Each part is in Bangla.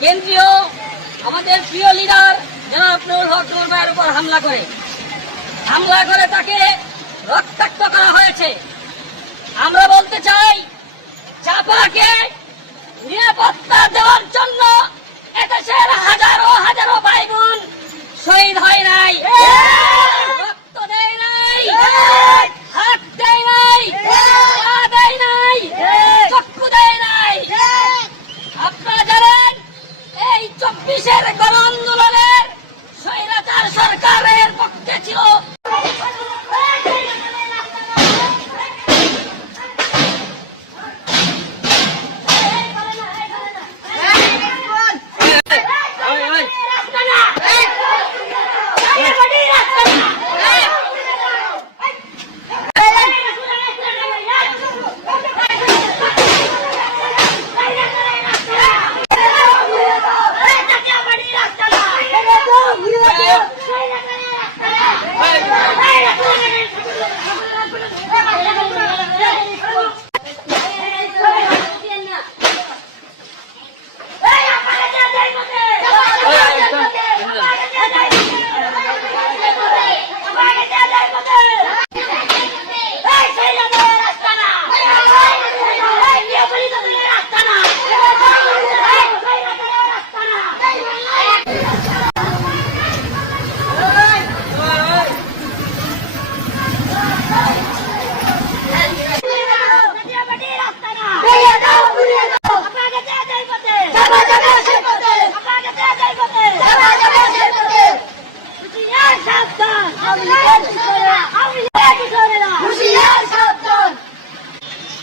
কেন্দ্রীয় আমাদের প্রিয় লিডার জনাব নুরুল হক নুর উপর হামলা করে। হামলা করে তাকে রক্তাক্ত করা হয়েছে। আমরা বলতে চাই, চাপাকে নিরাপত্তা দেওয়ার জন্য এদেশের হাজারো হাজারো ভাই বোন শহীদ হয় নাই।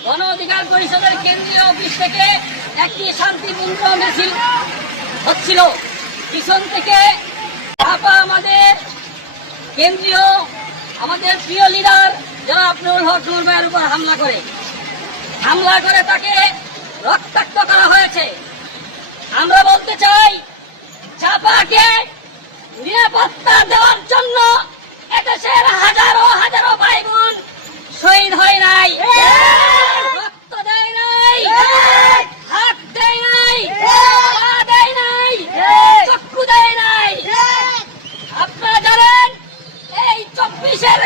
গণ অধিকার পরিষদের কেন্দ্রীয় অফিস থেকে একটি শান্তিপূর্ণ মিছিল হচ্ছিল। পিছন থেকে ঢাকা আমাদের কেন্দ্রীয়, আমাদের প্রিয় লিডার জনাব নুরুল হক নুর উপর হামলা করে। হামলা করে তাকে রক্তাক্ত করা হয়েছে আমরা বলতে চাই চাপাকে নিরাপত্তা দেওয়ার জন্য এদেশের হাজারো হাজারো ভাই বোন হয় নাই। রক্ত দেয় নাই হাত দেয় নাই। পা দেয় নাই চক্ষু দেয় নাই। আপনারা জানেন এই চব্বিশের